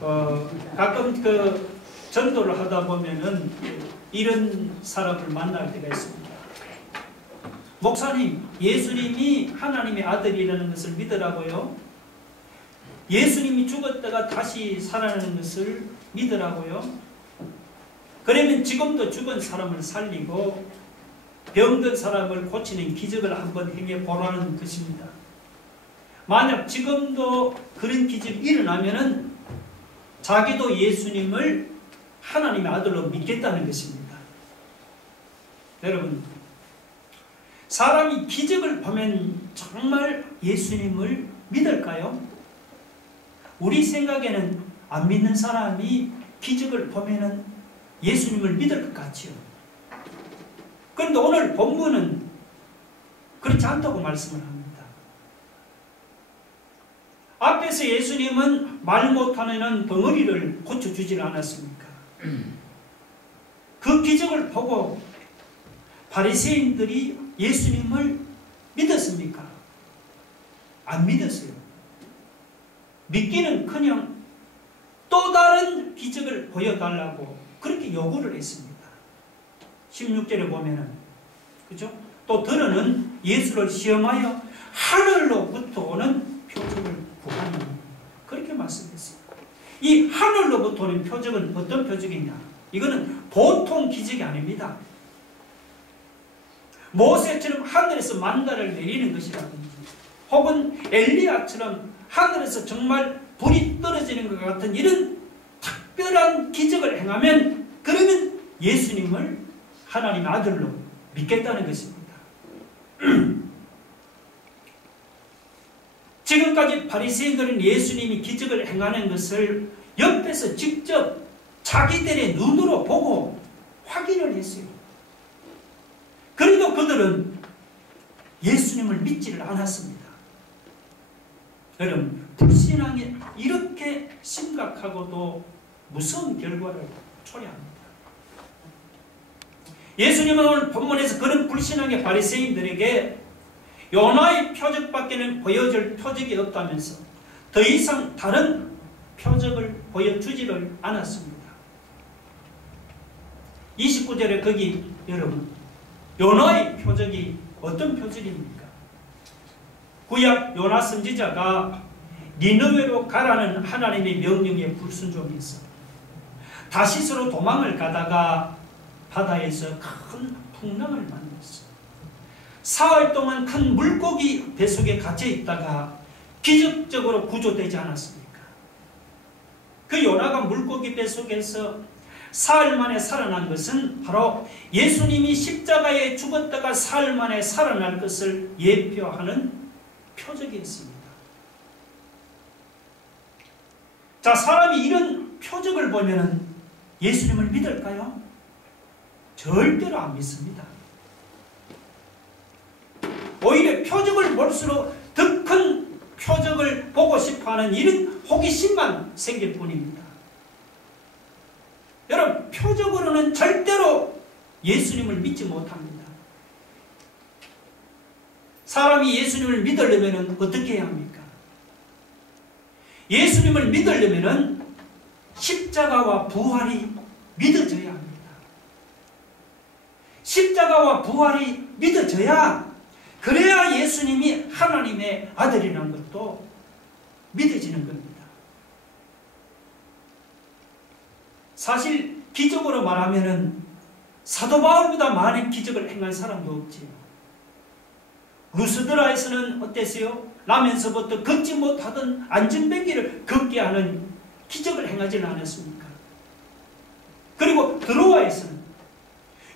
가끔 전도를 하다 보면은 이런 사람을 만날 때가 있습니다. 목사님, 예수님이 하나님의 아들이라는 것을 믿으라고요? 예수님이 죽었다가 다시 살아나는 것을 믿으라고요? 그러면 지금도 죽은 사람을 살리고 병든 사람을 고치는 기적을 한번 행해 보라는 것입니다. 만약 지금도 그런 기적이 일어나면은 자기도 예수님을 하나님의 아들로 믿겠다는 것입니다. 여러분, 사람이 기적을 보면 정말 예수님을 믿을까요? 우리 생각에는 안 믿는 사람이 기적을 보면은 예수님을 믿을 것 같지요. 그런데 오늘 본문은 그렇지 않다고 말씀을 합니다. 앞에서 예수님은 말 못하는 덩어리를 고쳐주지 않았습니까? 그 기적을 보고 바리새인들이 예수님을 믿었습니까? 안 믿었어요. 믿기는커녕 또 다른 기적을 보여달라고 그렇게 요구를 했습니다. 16절에 보면은, 그죠? 또 들어는 예수를 시험하여 하늘로부터 오는 표적을 구하니, 그렇게 말씀했어요. 이 하늘로부터 오는 표적은 어떤 표적이냐? 이거는 보통 기적이 아닙니다. 모세처럼 하늘에서 만나를 내리는 것이라든지, 혹은 엘리야처럼 하늘에서 정말 불이 떨어지는 것 같은 이런 특별한 기적을 행하면, 그러면 예수님을 하나님의 아들로 믿겠다는 것입니다. 지금까지 바리새인들은 예수님이 기적을 행하는 것을 옆에서 직접 자기들의 눈으로 보고 확인을 했어요. 그래도 그들은 예수님을 믿지를 않았습니다. 여러분, 불신앙이 이렇게 심각하고도 무서운 결과를 초래합니다. 예수님은 오늘 본문에서 그런 불신앙의 바리새인들에게 요나의 표적밖에는 보여줄 표적이 없다면서 더 이상 다른 표적을 보여주지를 않았습니다. 29절에 거기 여러분, 요나의 표적이 어떤 표적입니까? 구약 요나 선지자가 니느웨로 가라는 하나님의 명령에 불순종해서 다시스로 도망을 가다가 바다에서 큰 풍랑을 만났어요. 사흘 동안 큰 물고기 뱃속에 갇혀 있다가 기적적으로 구조되지 않았습니까? 그 요나가 물고기 뱃속에서 사흘 만에 살아난 것은 바로 예수님이 십자가에 죽었다가 사흘 만에 살아날 것을 예표하는 표적이었습니다. 자, 사람이 이런 표적을 보면 예수님을 믿을까요? 절대로 안 믿습니다. 오히려 표적을 볼수록 더 큰 표적을 보고 싶어하는 이런 호기심만 생길 뿐입니다. 여러분, 표적으로는 절대로 예수님을 믿지 못합니다. 사람이 예수님을 믿으려면 어떻게 해야 합니까? 예수님을 믿으려면 십자가와 부활이 믿어져야 합니다. 십자가와 부활이 믿어져야, 그래야 예수님이 하나님의 아들이라는 것도 믿어지는 겁니다. 사실 기적으로 말하면은 사도 바울보다 많은 기적을 행한 사람도 없지요. 루스드라에서는 어땠어요? 나면서부터 걷지 못하던 안전뱅이를 걷게 하는 기적을 행하지는 않았습니까? 그리고 드로아에서는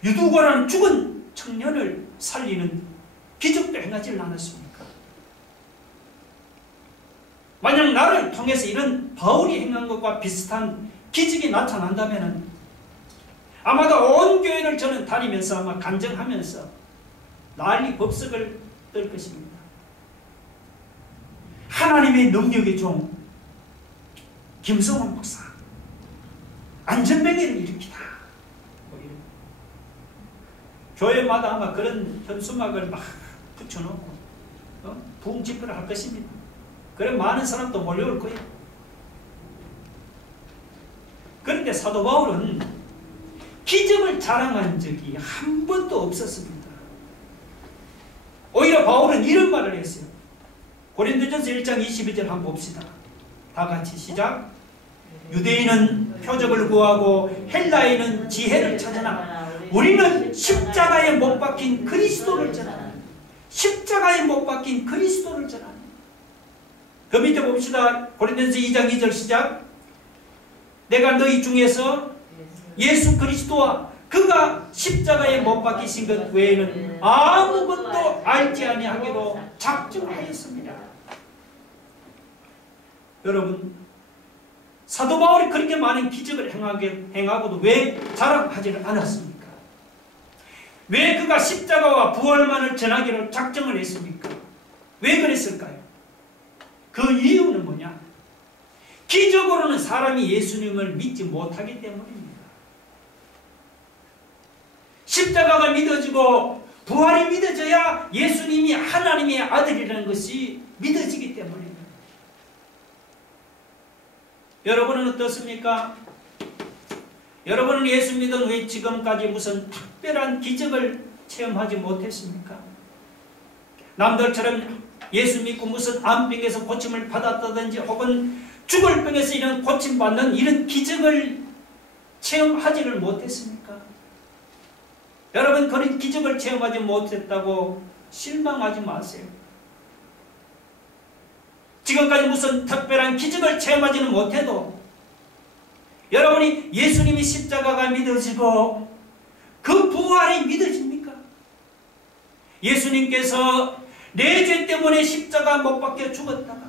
유두고라는 죽은 청년을 살리는 기적도 행하지는 않았습니까? 만약 나를 통해서 이런 바울이 행한 것과 비슷한 기적이 나타난다면 아마도 온 교회를 저는 다니면서 아마 간증하면서 난리 법석을 떨 것입니다. 하나님의 능력의 종 김성원 목사 안전뱅이를 일으키다, 뭐 이런. 교회마다 아마 그런 현수막을 막 붙여놓고 부흥 집회를 할 것입니다. 그래 많은 사람도 몰려올 거예요. 그런데 사도 바울은 기적을 자랑한 적이 한 번도 없었습니다. 오히려 바울은 이런 말을 했어요. 고린도전서 1장 22절 한번 봅시다. 다 같이 시작. 유대인은 표적을 구하고 헬라인은 지혜를 찾으나 우리는 십자가에 못 박힌 그리스도를 전하니, 십자가에 못 박힌 그리스도를 전하니. 그 밑에 봅시다. 고린도전서 2장 2절 시작. 내가 너희 중에서 예수 그리스도와 그가 십자가에 못 박히신 것 외에는 아무것도 알지 아니하기로 작정하였습니다. 여러분, 사도 바울이 그렇게 많은 기적을 행하고도 왜 자랑하지를 않았습니까? 왜 그가 십자가와 부활만을 전하기로 작정을 했습니까? 왜 그랬을까요? 그 이유는 뭐냐? 기적으로는 사람이 예수님을 믿지 못하기 때문입니다. 십자가가 믿어지고 부활이 믿어져야 예수님이 하나님의 아들이라는 것이 믿어지기 때문입니다. 여러분은 어떻습니까? 여러분은 예수 믿은 후에 지금까지 무슨 특별한 기적을 체험하지 못했습니까? 남들처럼 예수 믿고 무슨 암병에서 고침을 받았다든지 혹은 죽을 병에서 이런 고침받는 이런 기적을 체험하지를 못했습니까? 여러분, 그런 기적을 체험하지 못했다고 실망하지 마세요. 지금까지 무슨 특별한 기적을 체험하지는 못해도 여러분이 예수님이 십자가가 믿어지고 그 부활이 믿어집니까? 예수님께서 내 죄 때문에 십자가 못 박혀 죽었다가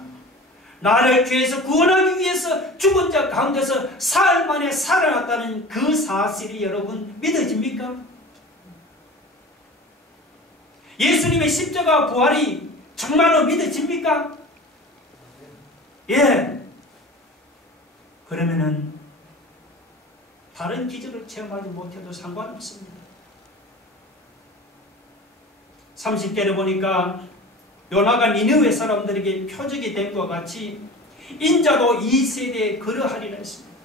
나를 죄에서 구원하기 위해서 죽은 자 가운데서 사흘 만에 살아났다는 그 사실이 여러분 믿어집니까? 예수님의 십자가 부활이 정말로 믿어집니까? 예. 그러면은 다른 기적을 체험하지 못해도 상관없습니다. 30절에 보니까 요나가 니느웨 사람들에게 표적이 된 것 같이 인자도 이 세대에 그러하리라 했습니다.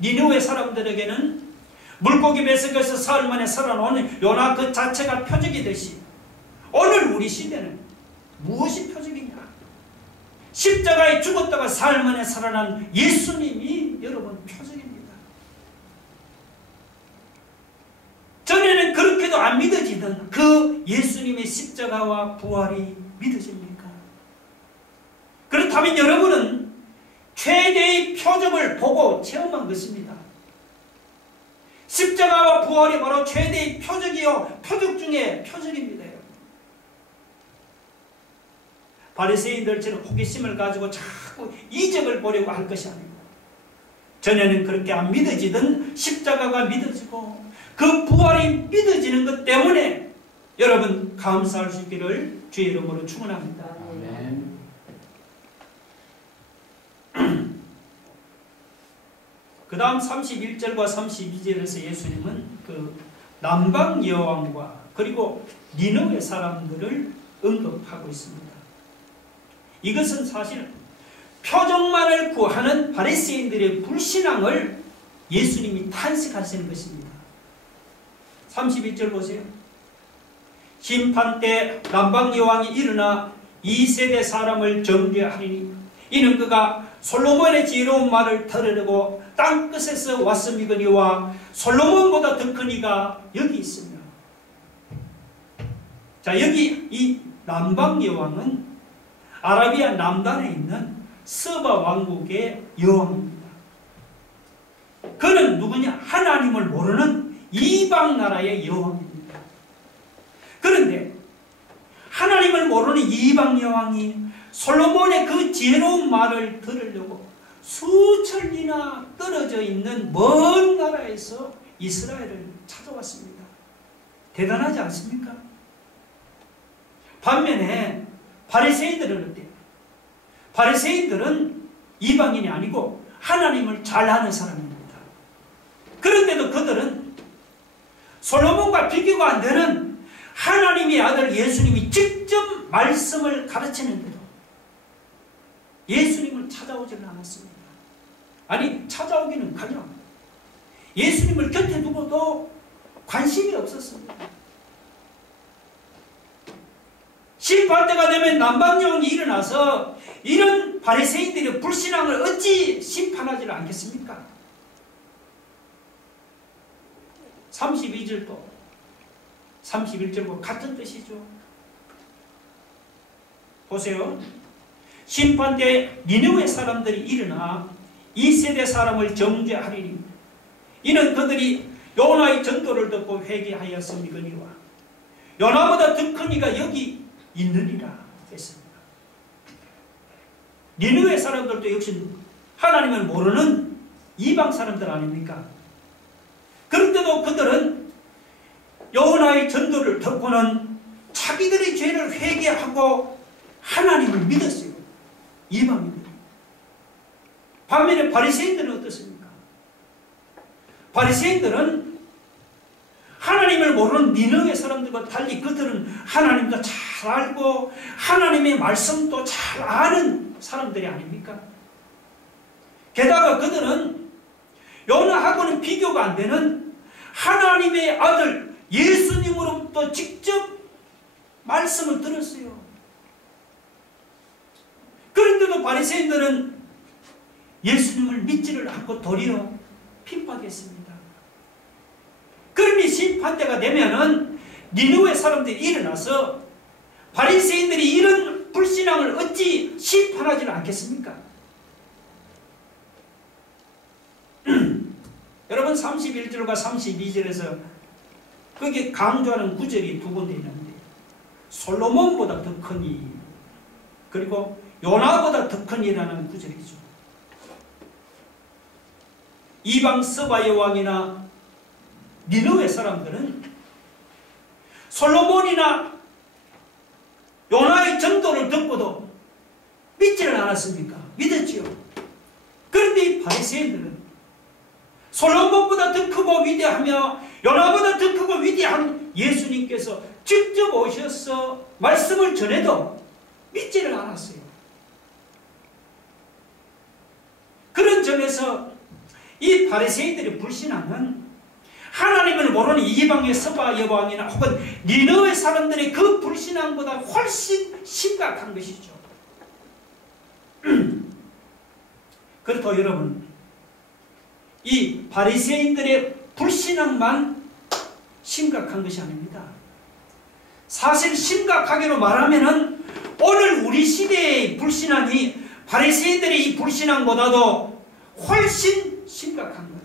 니느웨 사람들에게는 물고기 뱃속에서 사흘 만에 살아나온 요나 그 자체가 표적이 되시, 오늘 우리 시대는 무엇이 표적이냐? 십자가에 죽었다가 사흘 만에 살아난 예수님이 여러분 표적입니다. 전에는 그렇게도 안 믿어지던 그 예수님의 십자가와 부활이 믿어집니까? 그렇다면 여러분은 최대의 표적을 보고 체험한 것입니다. 십자가와 부활이 바로 최대의 표적이요, 표적 중에 표적입니다. 바리새인들처럼 호기심을 가지고 자꾸 이적을 보려고 할 것이 아니고, 전에는 그렇게 안 믿어지던 십자가가 믿어지고 그 부활이 믿어지는 것 때문에 여러분 감사할 수 있기를 주의 이름으로 축원합니다. 아멘. 그 다음 31절과 32절에서 예수님은 그 남방 여왕과 그리고 니느웨 사람들을 언급하고 있습니다. 이것은 사실 표적만을 구하는 바리새인들의 불신앙을 예수님이 탄식하시는 것입니다. 32절 보세요. 심판 때 남방 여왕이 일어나 이 세대 사람을 정죄하리니 이는 그가 솔로몬의 지혜로운 말을 들으려고 땅끝에서 왔음이거니와 솔로몬보다 더 큰 이가 여기 있으며. 자, 여기 이 남방 여왕은 아라비아 남단에 있는 서바 왕국의 여왕입니다. 그는 누구냐? 하나님을 모르는 이방 나라의 여왕입니다. 그런데 하나님을 모르는 이방 여왕이 솔로몬의 그 지혜로운 말을 들으려고 수천리나 떨어져 있는 먼 나라에서 이스라엘을 찾아왔습니다. 대단하지 않습니까? 반면에 바리새인들은 어때요? 바리새인들은 이방인이 아니고 하나님을 잘 아는 사람입니다. 그런데도 그들은 솔로몬과 비교가 안 되는 하나님의 아들 예수님이 직접 말씀을 가르치는데도 예수님을 찾아오지는 않았습니다. 아니 찾아오기는커녕 예수님을 곁에 두고도 관심이 없었습니다. 심판때가 되면 남방여왕이 일어나서 이런 바리새인들의 불신앙을 어찌 심판하지 않겠습니까? 32절도 31절과 같은 뜻이죠. 보세요. 심판때 니느웨 사람들이 일어나 이 세대 사람을 정죄하리니 이는 그들이 요나의 전도를 듣고 회개하였음이거니와 요나보다 더 큰 이가 여기 있느니라 했습니다. 니느웨 사람들도 역시 하나님을 모르는 이방 사람들 아닙니까? 그런데도 그들은 요나의 전도를 듣고는 자기들의 죄를 회개하고 하나님을 믿었어요. 이방인들이. 반면에 바리새인들은 어떻습니까? 바리새인들은 하나님을 모르는 니느웨 사람들과 달리 그들은 하나님도 잘 알고 하나님의 말씀도 잘 아는 사람들이 아닙니까? 게다가 그들은 요나하고는 비교가 안 되는 하나님의 아들 예수님으로부터 직접 말씀을 들었어요. 그런데도 바리새인들은 예수님을 믿지를 않고 도리어 핍박했습니다. 그러니 심판때가 되면은 니느웨 사람들이 일어나서 바리새인들이 이런 불신앙을 어찌 심판하지는 않겠습니까? 여러분 31절과 32절에서 거기에 강조하는 구절이 두 군데 있는데 솔로몬보다 더 크니 그리고 요나보다 더 크니라는 구절이죠. 이방 서바의 왕이나 니느웨 사람들은 솔로몬이나 요나의 전도를 듣고도 믿지를 않았습니까? 믿었지요. 그런데 이 바리새인들은 솔로몬보다 더 크고 위대하며 요나보다 더 크고 위대한 예수님께서 직접 오셔서 말씀을 전해도 믿지를 않았어요. 그런 점에서 이 바리새인들의 불신앙은 하나님을 모르는 이방의 서바 여왕이나 혹은 니느웨 사람들의 그 불신앙보다 훨씬 심각한 것이죠. 그렇다고 여러분, 이 바리새인들의 불신앙만 심각한 것이 아닙니다. 사실 심각하게로 말하면은 오늘 우리 시대의 불신앙이 바리새인들의 이 불신앙보다도 훨씬 심각한 거예요.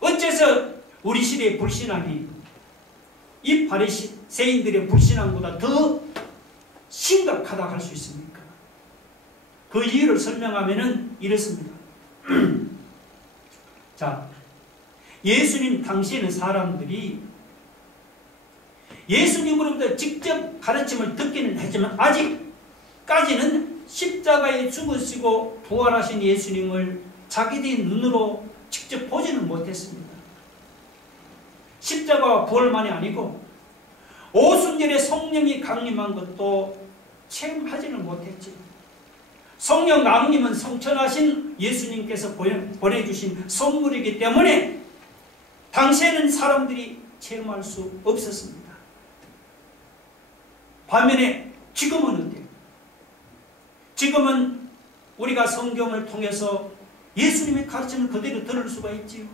어째서 우리 시대의 불신앙이 이 바리새인들의 불신앙보다 더 심각하다고 할 수 있습니까? 그 이유를 설명하면은 이렇습니다. 자, 예수님 당시에는 사람들이 예수님으로부터 직접 가르침을 듣기는 했지만 아직까지는 십자가에 죽으시고 부활하신 예수님을 자기들의 눈으로 직접 보지는 못했습니다. 십자가와 부활만이 아니고 오순절에 성령이 강림한 것도 체험하지는 못했지. 성령 강림은 성천하신 예수님께서 보내주신 선물이기 때문에 당시에는 사람들이 체험할 수 없었습니다. 반면에 지금은 어때요? 지금은 우리가 성경을 통해서 예수님의 가르침을 그대로 들을 수가 있지요.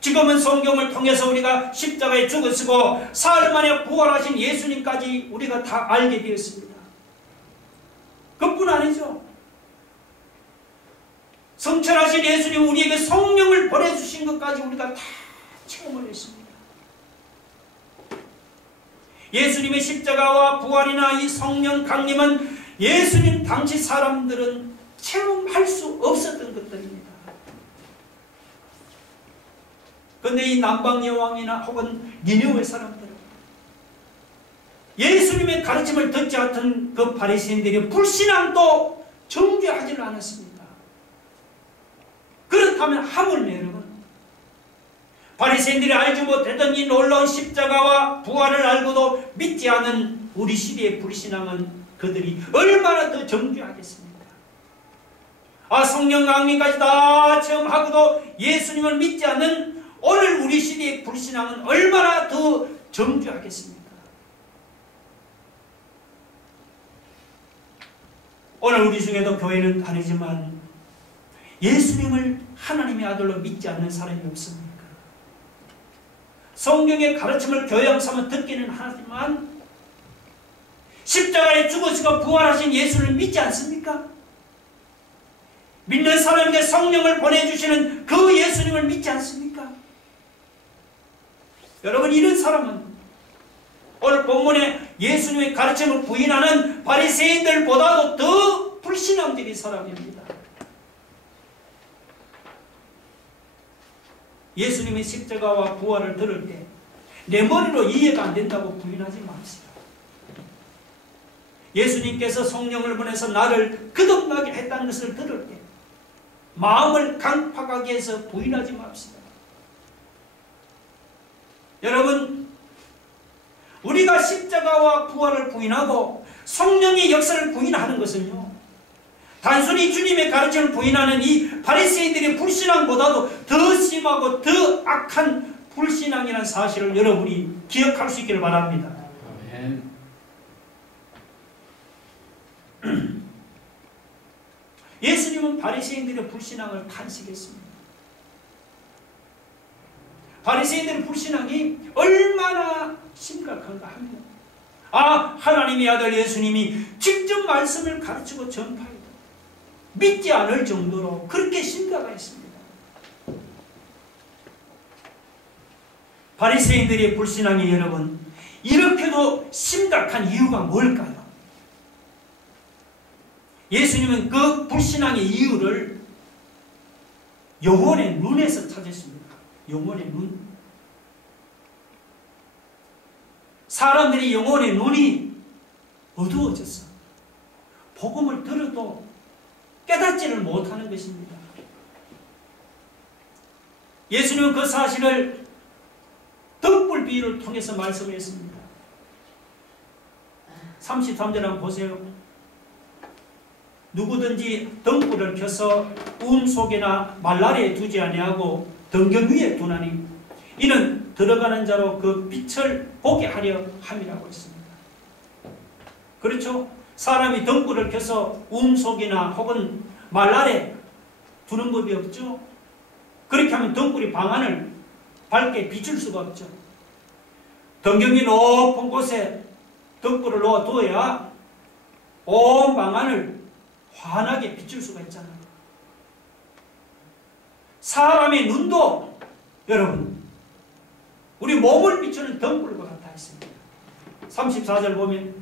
지금은 성경을 통해서 우리가 십자가에 죽으시고 사흘 만에 부활하신 예수님까지 우리가 다 알게 되었습니다. 그뿐 아니죠. 성천하신 예수님 우리에게 성령을 보내주신 것까지 우리가 다 체험을 했습니다. 예수님의 십자가와 부활이나 이 성령 강림은 예수님 당시 사람들은 체험할 수 없었던 것들입니다. 그런데 이 남방 여왕이나 혹은 니느웨 사람들은 예수님의 가르침을 듣지 않던 그 바리새인들의 불신앙도 정죄하지를 않았습니다. 그렇다면 하물며 여러분, 바리새인들이 알지 못했던 이 놀라운 십자가와 부활을 알고도 믿지 않은 우리 시대의 불신앙은 그들이 얼마나 더 정죄하겠습니까? 성령 강림까지 다 체험하고도 예수님을 믿지 않는 오늘 우리 시대의 불신앙은 얼마나 더 정죄하겠습니까? 오늘 우리 중에도 교회는 다르지만 예수님을 하나님의 아들로 믿지 않는 사람이 없습니까? 성경의 가르침을 교양 삼아 듣기는 하지만 십자가에 죽으시고 부활하신 예수를 믿지 않습니까? 믿는 사람에게 성령을 보내주시는 그 예수님을 믿지 않습니까? 여러분, 이런 사람은 오늘 본문에 예수님의 가르침을 부인하는 바리새인들보다도 더 불신앙적인 사람입니다. 예수님의 십자가와 부활을 들을 때 내 머리로 이해가 안 된다고 부인하지 맙시다. 예수님께서 성령을 보내서 나를 거듭나게 했다는 것을 들을 때 마음을 강팍하게 해서 부인하지 맙시다. 여러분, 우리가 십자가와 부활을 부인하고 성령의 역사를 부인하는 것은요, 단순히 주님의 가르침을 부인하는 이 바리새인들의 불신앙보다도 더 심하고 더 악한 불신앙이라는 사실을 여러분이 기억할 수 있기를 바랍니다. 아멘. 예수님은 바리새인들의 불신앙을 탄식했습니다. 바리새인들의 불신앙이 얼마나 심각한가 하면, 하나님의 아들 예수님이 직접 말씀을 가르치고 전파하고 믿지 않을 정도로 그렇게 심각했습니다. 바리새인들의 불신앙이 여러분 이렇게도 심각한 이유가 뭘까요? 예수님은 그 불신앙의 이유를 영혼의 눈에서 찾으십니다. 영혼의 눈. 사람들이 영혼의 눈이 어두워졌어. 복음을 들어도 깨닫지를 못하는 것입니다. 예수님은 그 사실을 등불 비유를 통해서 말씀을 했습니다. 33절 한번 보세요. 누구든지 등불을 켜서 속에나 말라리에 두지 아니하고 등경 위에 두나니 이는 들어가는 자로 그 빛을 보게 하려 함이라고 했습니다. 그렇죠? 사람이 등불을 켜서 속이나 혹은 말라리에 두는 법이 없죠. 그렇게 하면 등불이 방 안을 밝게 비출 수가 없죠. 등경이 높은 곳에 등불을 놓아두어야 온 방 안을 환하게 비출 수가 있잖아요. 사람의 눈도 여러분 우리 몸을 비추는 등불과 같아 있습니다. 34절 보면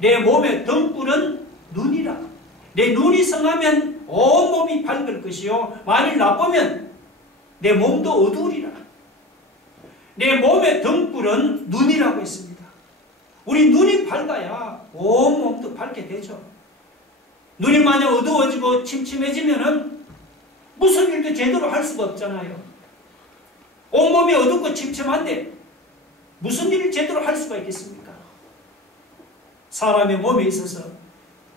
내 몸의 등불은 눈이라. 내 눈이 성하면 온 몸이 밝을 것이요 만일 나쁘면 내 몸도 어두우리라. 내 몸의 등불은 눈이라고 했습니다. 우리 눈이 밝아야 온 몸도 밝게 되죠. 눈이 만약 어두워지고 침침해지면은 무슨 일도 제대로 할 수가 없잖아요. 온몸이 어둡고 침침한데 무슨 일을 제대로 할 수가 있겠습니까? 사람의 몸에 있어서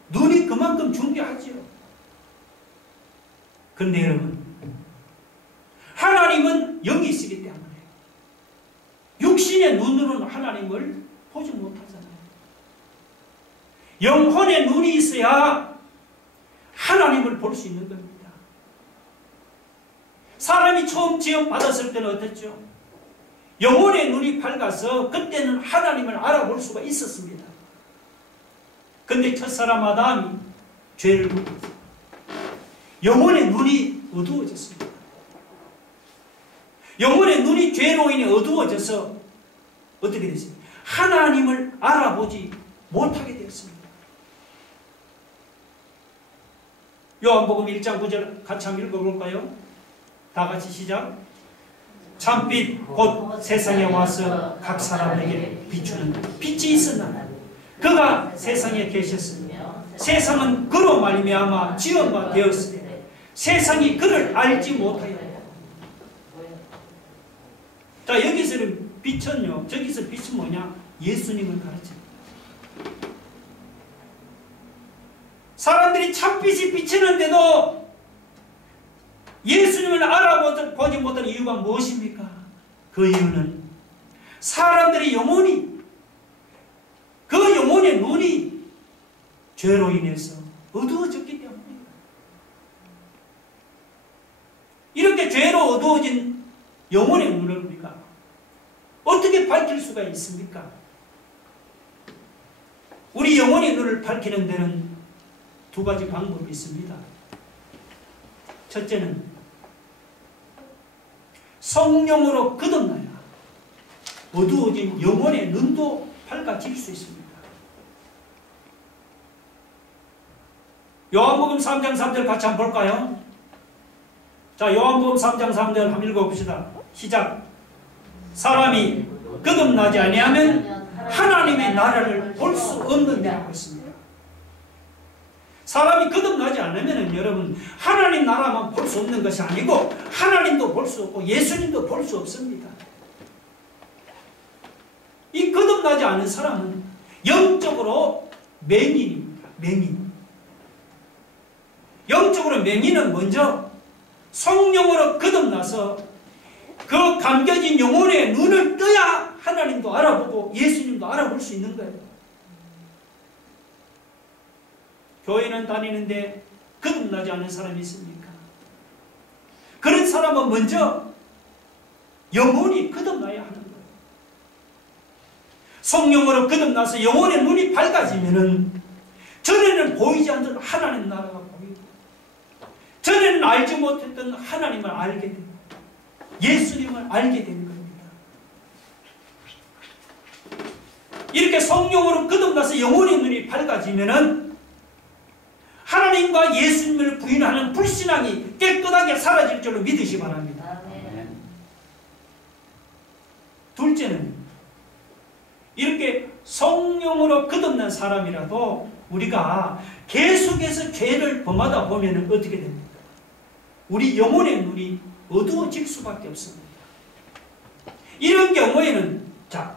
눈이 그만큼 중요하지요. 그런데 여러분, 하나님은 영이시기 때문에 육신의 눈으로는 하나님을 보지 못하잖아요. 영혼의 눈이 있어야 하나님을 볼 수 있는 겁니다. 사람이 처음 지음 받았을 때는 어땠죠? 영혼의 눈이 밝아서 그때는 하나님을 알아볼 수가 있었습니다. 근데 첫사람 아담이 죄를 묻고 영혼의 눈이 어두워졌습니다. 영혼의 눈이 죄로 인해 어두워져서 어떻게 됐습니까? 하나님을 알아보지 못하게 되었습니다. 요한복음 1장 9절 같이 한번 읽어볼까요? 다 같이 시작. 참빛 곧 세상에 와서 각 사람에게 비추는 빛이 있었나 그가 세상에 계셨으니 세상은 그로 말미암아 지음바 되었으니 세상이 그를 알지 못하여. 자, 여기서는 빛은요, 저기서 빛은 뭐냐? 예수님을 가르칩니다. 사람들이 참빛이 비치는데도 예수님을 알아보지 못한 이유가 무엇입니까? 그 이유는 사람들이 영혼이, 그 영혼의 눈이 죄로 인해서 어두워졌기 때문입니다. 이렇게 죄로 어두워진 영혼의 눈을 우리가 어떻게 밝힐 수가 있습니까? 우리 영혼의 눈을 밝히는 데는 두 가지 방법이 있습니다. 첫째는 성령으로 거듭나야 어두워진 영혼의 눈도 밝아질 수 있습니다. 요한복음 3장 3절 같이 한번 볼까요? 자, 요한복음 3장 3절 한번 읽어봅시다. 시작. 사람이 거듭나지 아니하면 하나님의 나라를 볼 수 없느니라고 했습니다. 사람이 거듭나지 않으면 여러분 하나님 나라만 볼 수 없는 것이 아니고 하나님도 볼 수 없고 예수님도 볼 수 없습니다. 이 거듭나지 않은 사람은 영적으로 맹인입니다. 맹인. 영적으로 맹인은 먼저 성령으로 거듭나서 그 감겨진 영혼의 눈을 떠야 하나님도 알아보고 예수님도 알아볼 수 있는 거예요. 교회는 다니는데 거듭나지 않은 사람이 있습니까? 그런 사람은 먼저 영혼이 거듭나야 하는 거예요. 성령으로 거듭나서 영혼의 눈이 밝아지면은 전에는 보이지 않던 하나님 나라가 보이고 전에는 알지 못했던 하나님을 알게 됩니다. 예수님을 알게 되는 겁니다. 이렇게 성령으로 거듭나서 영혼의 눈이 밝아지면은 하나님과 예수님을 부인하는 불신앙이 깨끗하게 사라질 줄로 믿으시 바랍니다. 둘째는 이렇게 성령으로 거듭난 사람이라도 우리가 계속해서 죄를 범하다 보면 어떻게 됩니까? 우리 영혼의 눈이 어두워질 수밖에 없습니다. 이런 경우에는 자,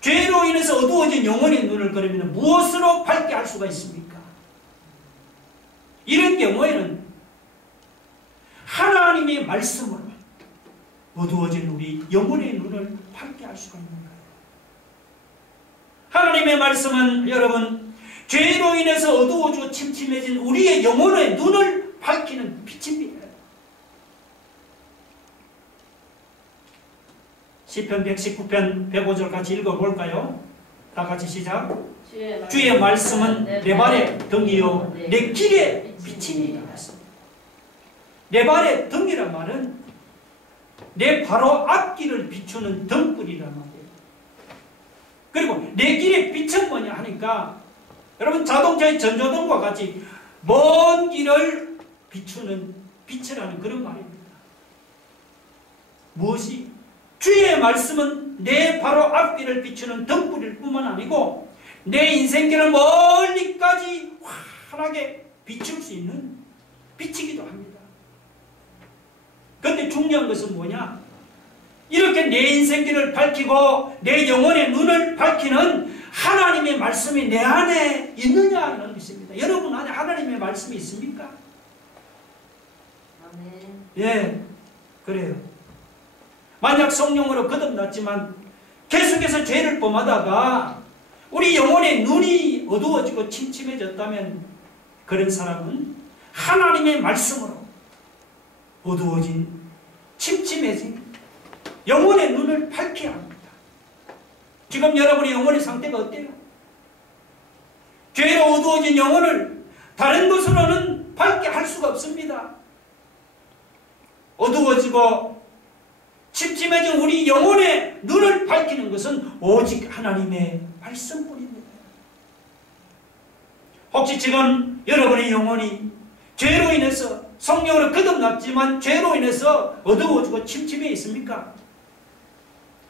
죄로 인해서 어두워진 영혼의 눈을 그러면 무엇으로 밝게 할 수가 있습니까? 이런 경우에는 하나님의 말씀으로 어두워진 우리 영혼의 눈을 밝게 할 수가 있는 거예요. 하나님의 말씀은 여러분 죄로 인해서 어두워지고 침침해진 우리의 영혼의 눈을 밝히는 빛입니다. 시편 119편 105절 같이 읽어볼까요? 다 같이 시작. 주의 말씀은 내 발의 등이요 내 길의 빛이니라. 내 발의 등이란 말은 내 바로 앞길을 비추는 등불이란 말이에요. 그리고 내 길의 빛은 뭐냐 하니까 여러분 자동차의 전조등과 같이 먼 길을 비추는 빛이라는 그런 말입니다. 무엇이? 주의 말씀은 내 바로 앞길을 비추는 등불일 뿐만 아니고 내 인생길을 멀리까지 환하게 비출 수 있는 빛이기도 합니다. 그런데 중요한 것은 뭐냐? 이렇게 내 인생길을 밝히고 내 영혼의 눈을 밝히는 하나님의 말씀이 내 안에 있느냐 이런 것입니다. 여러분 안에 하나님의 말씀이 있습니까? 아멘. 예, 그래요. 만약 성령으로 거듭났지만 계속해서 죄를 범하다가 우리 영혼의 눈이 어두워지고 침침해졌다면 그런 사람은 하나님의 말씀으로 어두워진 침침해진 영혼의 눈을 밝혀야 합니다. 지금 여러분의 영혼의 상태가 어때요? 죄로 어두워진 영혼을 다른 것으로는 밝게 할 수가 없습니다. 어두워지고 침침해진 우리 영혼의 눈을 밝히는 것은 오직 하나님의 말씀뿐입니다. 혹시 지금 여러분의 영혼이 죄로 인해서 성령으로 거듭났지만 죄로 인해서 어두워지고 침침해 있습니까?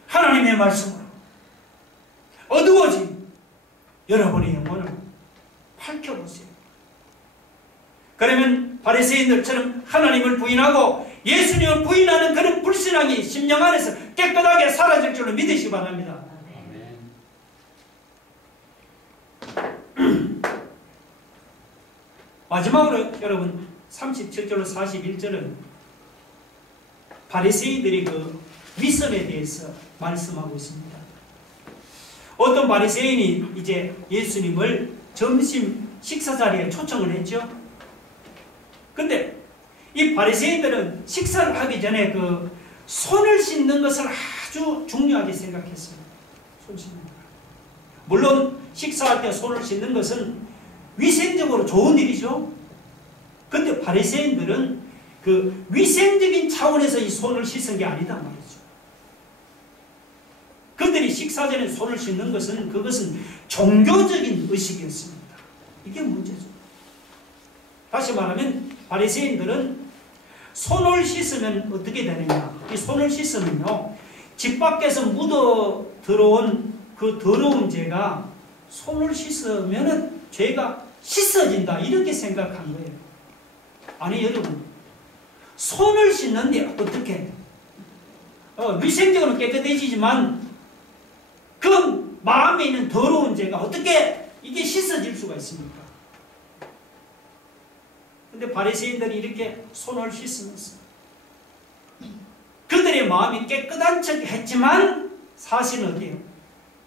하나님의 말씀으로 어두워진 여러분의 영혼을 밝혀보세요. 그러면 바리새인들처럼 하나님을 부인하고 예수님을 부인하는 그런 불신앙이 심령 안에서 깨끗하게 사라질 줄로 믿으시기 바랍니다. 마지막으로 여러분 37절로 41절은 바리새인들의 그 위선에 대해서 말씀하고 있습니다. 어떤 바리새인이 이제 예수님을 점심 식사 자리에 초청을 했죠. 근데 이 바리새인들은 식사를 하기 전에 그 손을 씻는 것을 아주 중요하게 생각했습니다. 손 씻는 것. 물론 식사할 때 손을 씻는 것은 위생적으로 좋은 일이죠. 근데 바리새인들은 그 위생적인 차원에서 이 손을 씻은 게 아니다 말이죠. 그들이 식사 전에 손을 씻는 것은 그것은 종교적인 의식이었습니다. 이게 문제죠. 다시 말하면 바리새인들은 손을 씻으면 어떻게 되느냐. 이 손을 씻으면요, 집 밖에서 묻어 들어온 그 더러운 죄가 손을 씻으면 죄가 씻어진다, 이렇게 생각한 거예요. 아니 여러분, 손을 씻는데 어떻게 위생적으로 깨끗해지지만 그 마음에 있는 더러운 죄가 어떻게 이게 씻어질 수가 있습니까? 근데 바리새인들이 이렇게 손을 씻으면서 그들의 마음이 깨끗한 척 했지만 사실은 어디에요?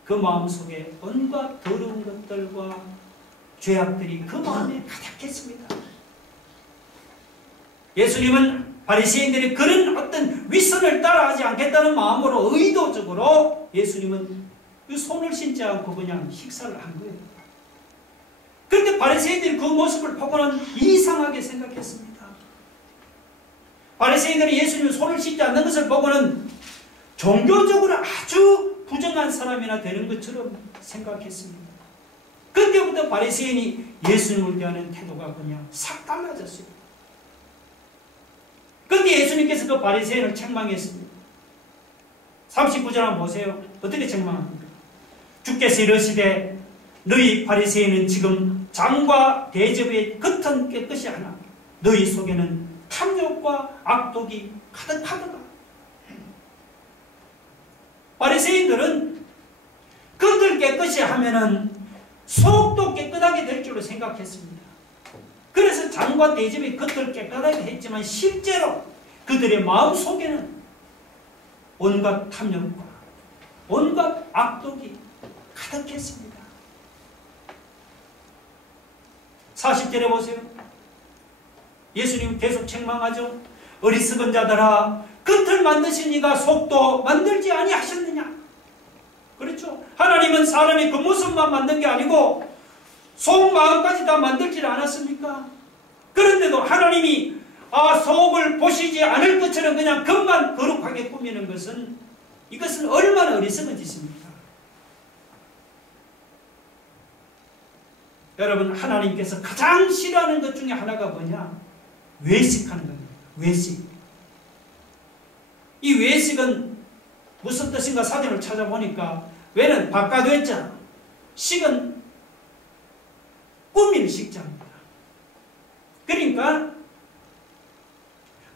그 마음 속에 온갖 더러운 것들과 죄악들이 그 마음에 가득했습니다. 예수님은 바리새인들이 그런 어떤 윗선을 따라하지 않겠다는 마음으로 의도적으로 예수님은 그 손을 씻지 않고 그냥 식사를 한 거예요. 그런데 바리새인들이 그 모습을 보고는 이상하게 생각했습니다. 바리새인들이 예수님이 손을 씻지 않는 것을 보고는 종교적으로 아주 부정한 사람이나 되는 것처럼 생각했습니다. 그때부터 바리새인이 예수님을 대하는 태도가 그냥 싹 달라졌어요. 그런데 예수님께서 그 바리새인을 책망했습니다. 39절 한번 보세요. 어떻게 책망합니까? 주께서 이르시되 너희 바리새인은 지금 장과 대접의 겉은 깨끗이 하나 너희 속에는 탐욕과 악독이 가득하도다. 바리새인들은 겉을 깨끗이 하면은 속도 깨끗하게 될 줄로 생각했습니다. 그래서 장과 대접의 겉을 깨끗하게 했지만 실제로 그들의 마음 속에는 온갖 탐욕과 온갖 악독이 가득했습니다. 40절에 보세요. 예수님 계속 책망하죠. 어리석은 자들아, 겉을 만드신 이가 속도 만들지 아니하셨느냐. 그렇죠. 하나님은 사람의 겉모습만 만든 게 아니고 속마음까지 다 만들지 않았습니까? 그런데도 하나님이 속을 보시지 않을 것처럼 그냥 겉만 거룩하게 꾸미는 것은, 이것은 얼마나 어리석은 짓입니까? 여러분, 하나님께서 가장 싫어하는 것 중에 하나가 뭐냐? 외식하는 겁니다. 외식. 이 외식은 무슨 뜻인가 사전을 찾아보니까 외는 바깥 외자, 식은 꾸밀 식자입니다. 그러니까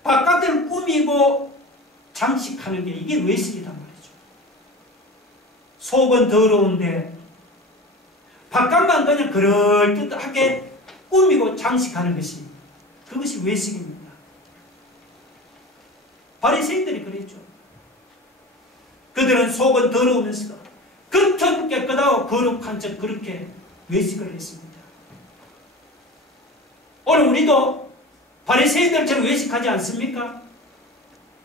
바깥을 꾸미고 장식하는 게 이게 외식이란 말이죠. 속은 더러운데 바깥만 그냥 그럴듯하게 꾸미고 장식하는 것이, 그것이 외식입니다. 바리새인들이 그랬죠. 그들은 속은 더러우면서도 겉은 깨끗하고 거룩한 척 그렇게 외식을 했습니다. 오늘 우리도 바리새인들처럼 외식하지 않습니까?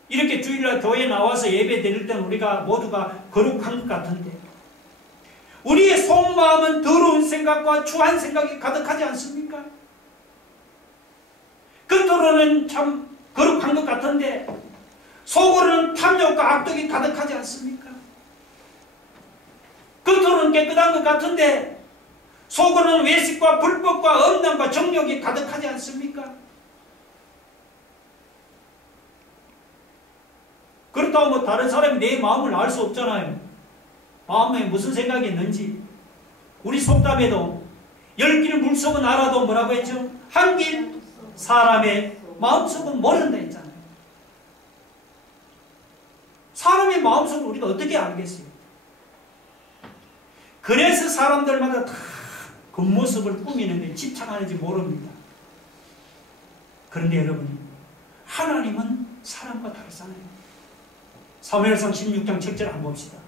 이렇게 주일날 교회에 나와서 예배 드릴 때는 우리가 모두가 거룩한 것 같은데 우리의 속마음은 더러운 생각과 추한 생각이 가득하지 않습니까? 겉으로는 참 거룩한 것 같은데 속으로는 탐욕과 악독이 가득하지 않습니까? 겉으로는 깨끗한 것 같은데 속으로는 외식과 불법과 음란과 정욕이 가득하지 않습니까? 그렇다고 뭐 다른 사람이 내 마음을 알 수 없잖아요. 마음에 무슨 생각이 있는지. 우리 속담에도 열길 물속은 알아도 뭐라고 했죠? 한길 사람의 마음속은 모른다 했잖아요. 사람의 마음속을 우리가 어떻게 알겠어요? 그래서 사람들마다 다 겉모습을 꾸미는데 집착하는지 모릅니다. 그런데 여러분, 하나님은 사람과 다르잖아요. 사무엘상 16장 7절 한번 봅시다.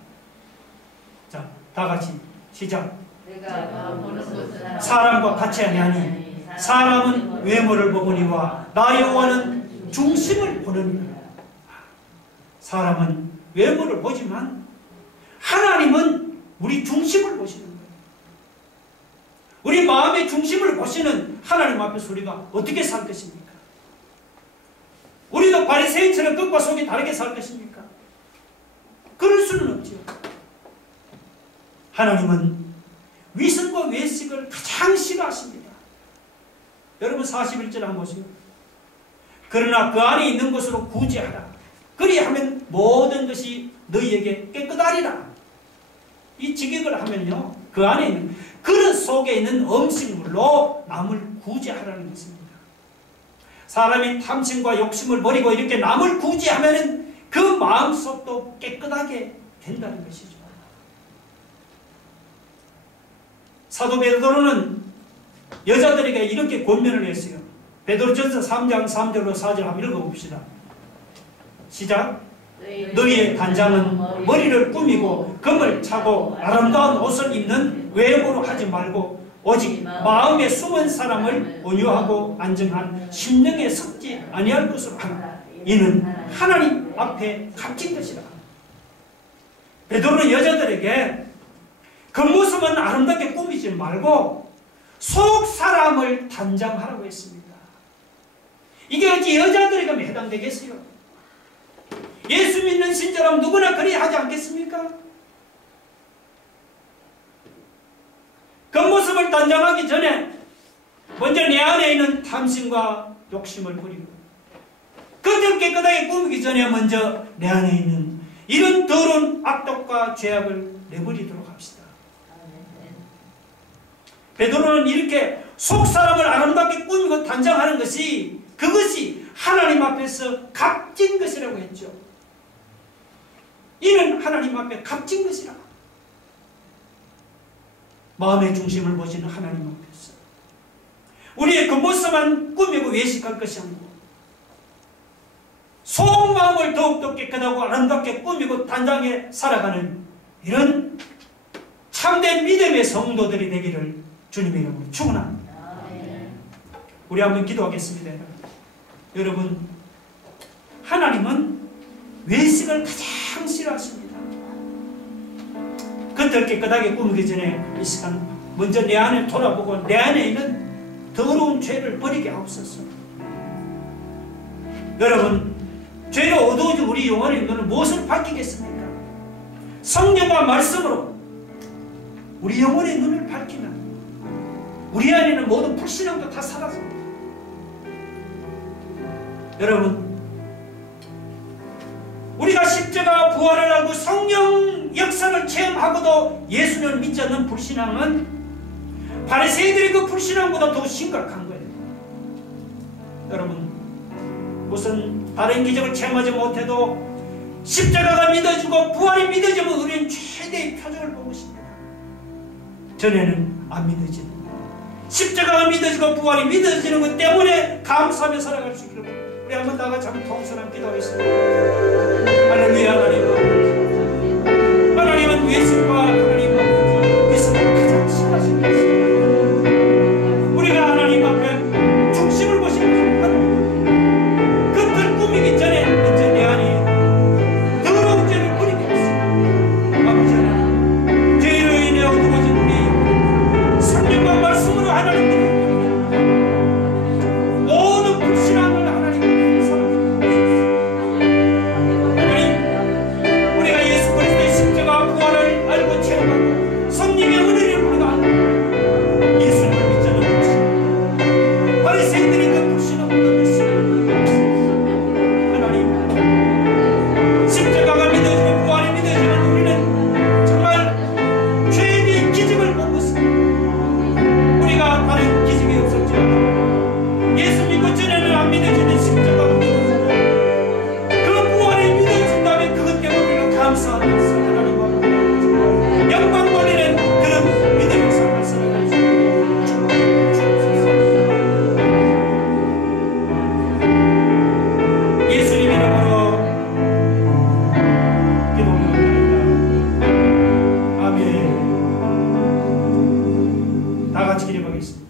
자, 다 같이 시작. 사람과 같이 아니하니 사람은 외모를 보거니와 나 여호와는 중심을 보느니라. 사람은 외모를 보지만 하나님은 우리 중심을 보시는 거예요. 우리 마음의 중심을 보시는 하나님 앞에서 우리가 어떻게 살 것입니까? 우리도 바리새인처럼 겉과 속이 다르게 살 것입니까? 그럴 수는 없죠. 하나님은 위선과 외식을 가장 싫어하십니다. 여러분 41절 한번 보세요. 그러나 그 안에 있는 것으로 구제하라. 그리하면 모든 것이 너희에게 깨끗하리라. 이 직역을 하면요, 그 안에 있는 그릇 속에 있는 음식물로 남을 구제하라는 것입니다. 사람이 탐심과 욕심을 버리고 이렇게 남을 구제하면 그 마음속도 깨끗하게 된다는 것이죠. 사도 베드로는 여자들에게 이렇게 권면을 했어요. 베드로전서 3장 3절로 4절 한번 읽어봅시다. 시작. 너희의 단장은 머리를 꾸미고 금을 차고 아름다운 옷을 입는 외모로 하지 말고 오직 마음에 숨은 사람을 온유하고 안정한 심령에 섞지 아니할 것으로 하라. 이는 하나님 앞에 값진 것이라. 베드로는 여자들에게 겉모습은 아름답게 꾸미지 말고 속 사람을 단장하라고 했습니다. 이게 어찌 여자들에게 해당되겠어요? 예수 믿는 신자라면 누구나 그리 하지 않겠습니까? 겉모습을 단장하기 전에 먼저 내 안에 있는 탐심과 욕심을 버리고 겉을 깨끗하게 꾸미기 전에 먼저 내 안에 있는 이런 더러운 악독과 죄악을 내버리도록 합시다. 베드로는 이렇게 속 사람을 아름답게 꾸미고 단장하는 것이 그것이 하나님 앞에서 값진 것이라고 했죠. 이는 하나님 앞에 값진 것이라. 마음의 중심을 보시는 하나님 앞에서 우리의 겉모습만 꾸미고 외식할 것이 아니고 속마음을 더욱더 깨끗하고 아름답게 꾸미고 단장해 살아가는 이런 참된 믿음의 성도들이 되기를 주님의 이름으로 축원합니다. 우리 한번 기도하겠습니다. 여러분, 하나님은 외식을 가장 싫어하십니다. 겉을 깨끗하게 꾸미기 전에 이 시간 먼저 내 안을 돌아보고 내 안에 있는 더러운 죄를 버리게 하옵소서. 여러분, 죄로 어두워진 우리 영혼의 눈을 무엇을 밝히겠습니까? 성령과 말씀으로 우리 영혼의 눈을 밝히면 우리 안에는 모든 불신앙도 다 사라집니다. 여러분, 우리가 십자가 부활을 알고 성령 역사를 체험하고도 예수를 믿지 않는 불신앙은 바리새인들의 그 불신앙보다 더 심각한 거예요. 여러분, 무슨 다른 기적을 체험하지 못해도 십자가가 믿어지고 부활이 믿어지면 우리는 최대의 표적을 본 것입니다. 전에는 안 믿어지는 십자가가 믿어지고 부활이 믿어지는 것 때문에 감사하며 살아갈 수 있기를 우리 한번 다 같이 한번 통성한 기도하겠습니다. 할렐루야. 하나님은 외식과 하나님 아버지 외식을 가장 싫어하시는 것입니다. 우리가 하나님 앞에 중심을 보시는 하나님 겉을 꾸미기 전에 먼저 내 안에 더러운 죄를 버리게 하시고 아버지 하나님 죄로 인해 어두워진 우리 성령과 말씀으로 하나님 모든 불신앙을 우리가 예수 그리스도의 십자가 부활을 알고 같이 기도하겠습니다.